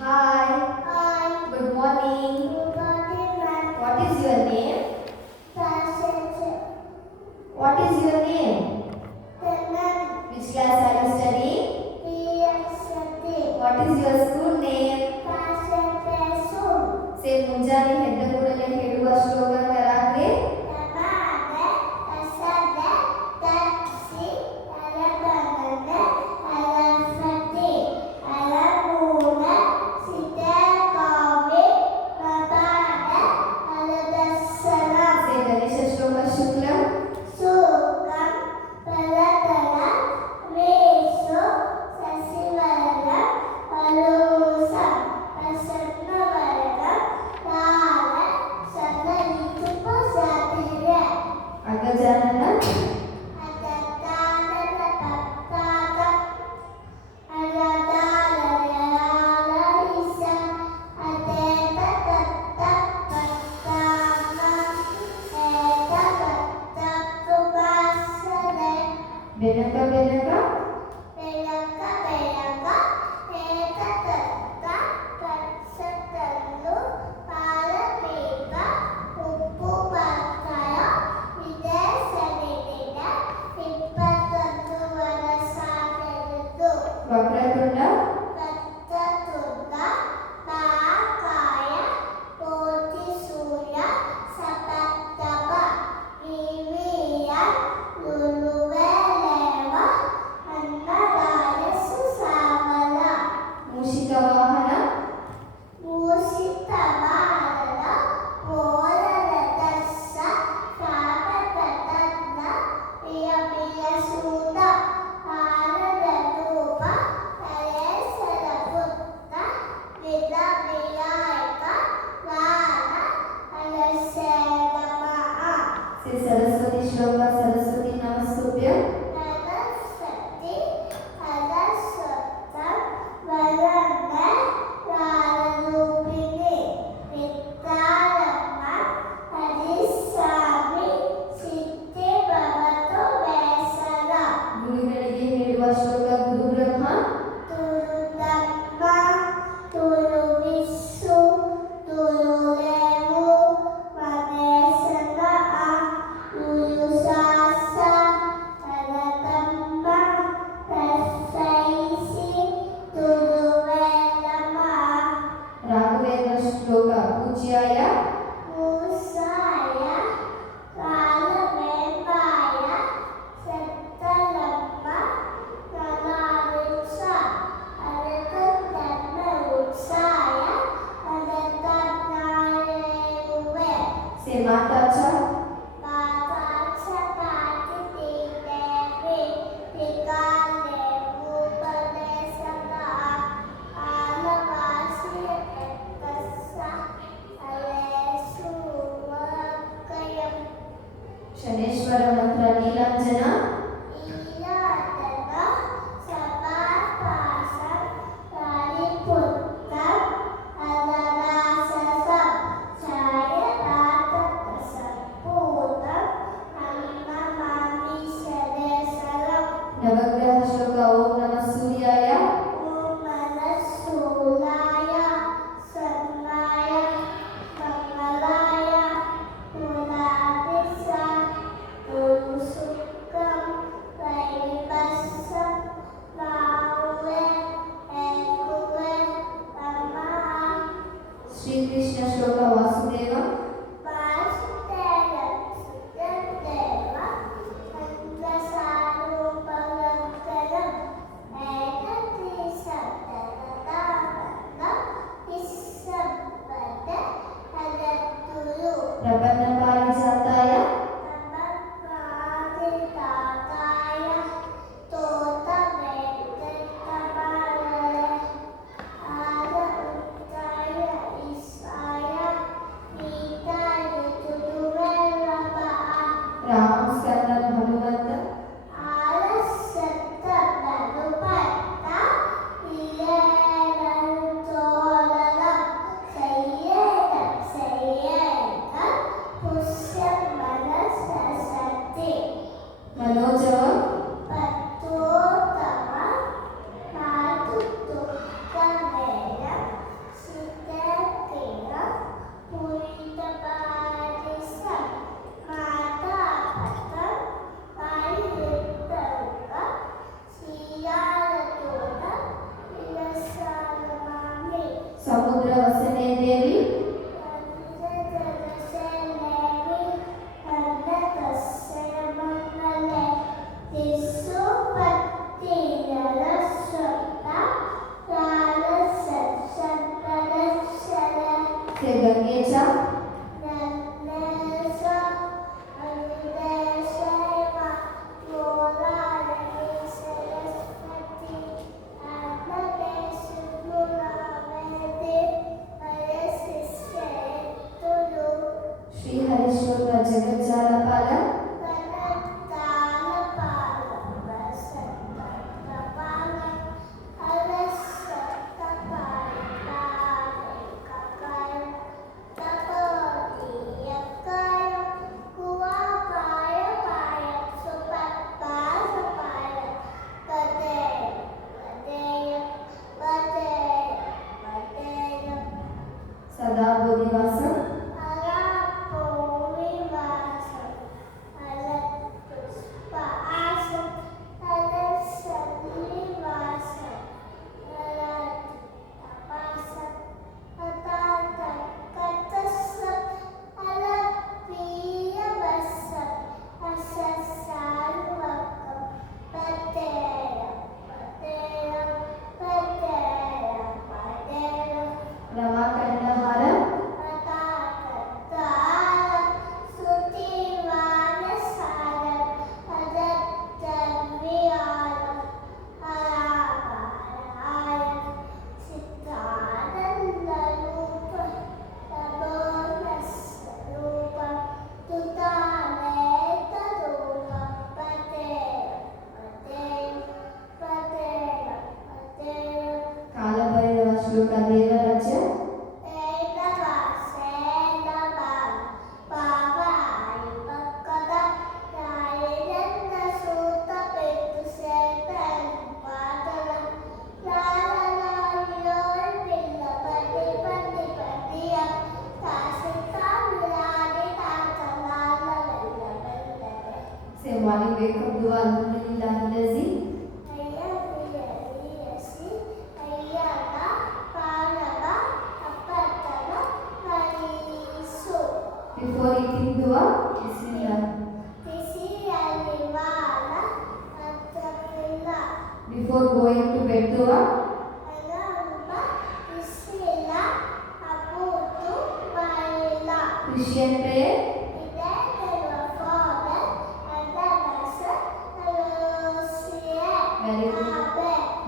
Hi. Hi. Good morning. Good morning, ma'am. What is your name? Passenger. What is your name? Tenan. Which class are you studying? PSC. What is your school name? Passenger. Say ಮುಂಜಾನೆ ಎದ್ದ ಕೂಡಲೇ ಹೇಳುವ ಶ್ಲೋಕ ಕರಾಗ್ರೆ. Tamade. Asade. Taxi. Alabanade. Alafati. Alamuna. Sita. Kavi. Babade. Aladasana. Say Ganesha ಶ್ಲೋಕ ಶುಕ್ಲಂ. Sukam. Palatala. Vesu. Sasivaram. Alusam. Prasannavarana. Kala. Sanalichupa Satire. ಅಗಜಾನನ. Adatana Patata. Adatana Isa. Adeta Tatta Patama. Eta Tatta Tupasane. Benaka Benaka. Belaka belaka. Eta Tatta Patsatallu. Palameka. Uppu Pattaya. ವಿದೇಶದಿಂದ 21 ವರಸಾದದ್ದು. ವಕ್ರತುಂಡ. ವಕ್ರತುಂಡ ಮಹಾಕಾಯ ಕೋಟಿ ಸೂರ್ಯ ಸಮಪ್ರಭ ನಿರ್ವಿಘ್ನ ಗುರುವೇಲೇವ ಅನ್ನದಾಯಸ್ಸು ಸಾಮಲ. ಮೂಷಿಕ ವಾಹನ. ಮೂಷಿಕ ವಾಹನ ಪೋಲರದಸ್ಸ ಕಾಮಕತನ್ನ ಪ್ರಿಯಪ್ರಿಯಸೂತ ಆನಂದ ರೂಪ ತಲೇಸರ ಪುತ್ರ ವಿಧ ವಿನಾಯಕ ವಾನ ಅಲಸೇಗಮ. Say ಸರಸ್ವತಿ ಶ್ಲೋಕ ಸರಸ್ವತಿ ನಮಸ್ತುಭ್ಯಂ. ನಮಸ್ತೆ ಹರಸ್ವತ ವರದ ರಾರೂಪಿಣಿ ವಿತ್ತಾರಮ್ಮ ಹರಿಸ್ವಾಮಿ ಸಿದ್ಧಿ ಭವತು ಬೇಸರ. ಗುರುಗಳಿಗೆ ಹೇಳುವ ಶ್ಲೋಕ ಗುರು ಬ್ರಹ್ಮ. ತುರುದಮ್ಮ ತುರುವಿಸು ತುರುವೆವು ಮನೇಸನ ತುರುಸಾಸ ಹರತಮ್ಮ ಪ್ರಸೈಸಿ ತುರುವೆಲಮ. ರಾಘವೇಂದ್ರ ಶ್ಲೋಕ ಪೂಜ್ಯಾಯ. ಮೂಸಾಯ ಕಾಲವೆಂಬಾಯ ಸತ್ತಲಮ್ಮ ನಲಾರುಸ ಅರಕತ್ತನ್ನ ಉತ್ಸಾಯ ಅರಕತ್ನಾಯುವೆ. Say ಮಾತಾಚ. ಮಾತಾಚ ಪಾತಿದೇವಿ ವಿಕಾಲೆ ಉಪದೇಶಕ ಆಲವಾಸಿ ಎತ್ತಸ್ಸ ಅಲೇಸು ವಕಯಂ. ಶನೇಶ್ವರ ಮಂತ್ರ ನೀಲಾಂಜನ. ಈಲಾತನ ಸಪಾಪಾಸಂ ಪರಿಪುತ್ತಂ ಅನರಾಸಸಂ ಛಾಯರಾತಕ ಸಂಪೂತಂ ಅನ್ನಮಾಮಿಷದೇಸರಂ. ನವಗ್ರಹ ಶ್ಲೋಕ ಓಂ ನಮಃ ಸೂರ್ಯಾಯ. ಓಂ ಮನಸ್ಸೂಲಾಯ ಸನ್ನಾಯ ಮಂಗಲಾಯ ತುಲಾದಿಸ ತುಳುಸುಕ್ಕಂ ವೈವಸ್ಸಂ ರಾಹುವೆ ಏಕುವೆ ನಮಃ. ಶ್ರೀಕೃಷ್ಣ ಶ್ಲೋಕ ವಾಸುದೇವ. ವಾಸುದೇವ ಸುತದೇವ ಮಂತ್ರಸಾರೂಪಲಕ್ಷಣಂ ಏಕತ್ರಿಶಬ್ದತಥಾಪನ್ನಂ ವಿಸ್ಸಂಪದ ಹರತುರು. ಪ್ರಪನ್ನ ಪಾರಿಜಾತಾಯ. ನಮಃಪಾದಿತಾತಾಯ ತೋತ ವೆಂಕಟಮಾಲಯ ಆದ ಉತ್ತಾಯ ಈಶಾಯ से गंगेश नन्नेश अनुदेशैव मूलानि सरस्वती आत्मदेशु गुणावेदे हरशिष्येतुलु श्री हरिश्चंद्र जगज्जालपाल सदा बोधिवासं रमाकण्डहार कालभैरव श्लोक देवराज्य से मॉर्निंग वेकअप दुआ अल्हम्दुलिल्लाह लजी Before eating dua, bismillah. Before going to bed dua, Christian prayer,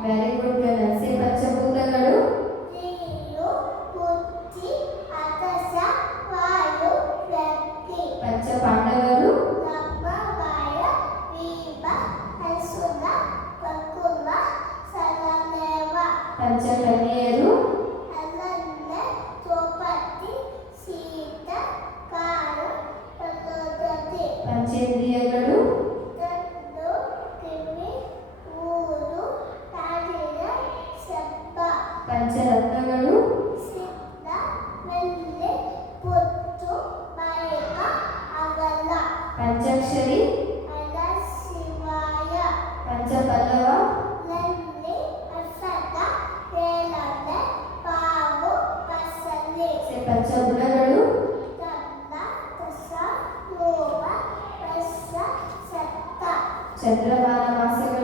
very good girl. Say ಪಂಚಭೂತಗಳು ಪಂಚಪಾಂಡವರು ಪಂಚಕನ್ಯೆಯರು ಪಂಚೇಂದ್ರಿಯಗಳು ಪಂಚರತ್ನಗಳು ಪಂಚಾಕ್ಷರಿ ಪಂಚಪಲ್ಲವ ಪಂಚಗುಣಗಳು ಚಂದ್ರಮಾನ ಮಾಸಗಳು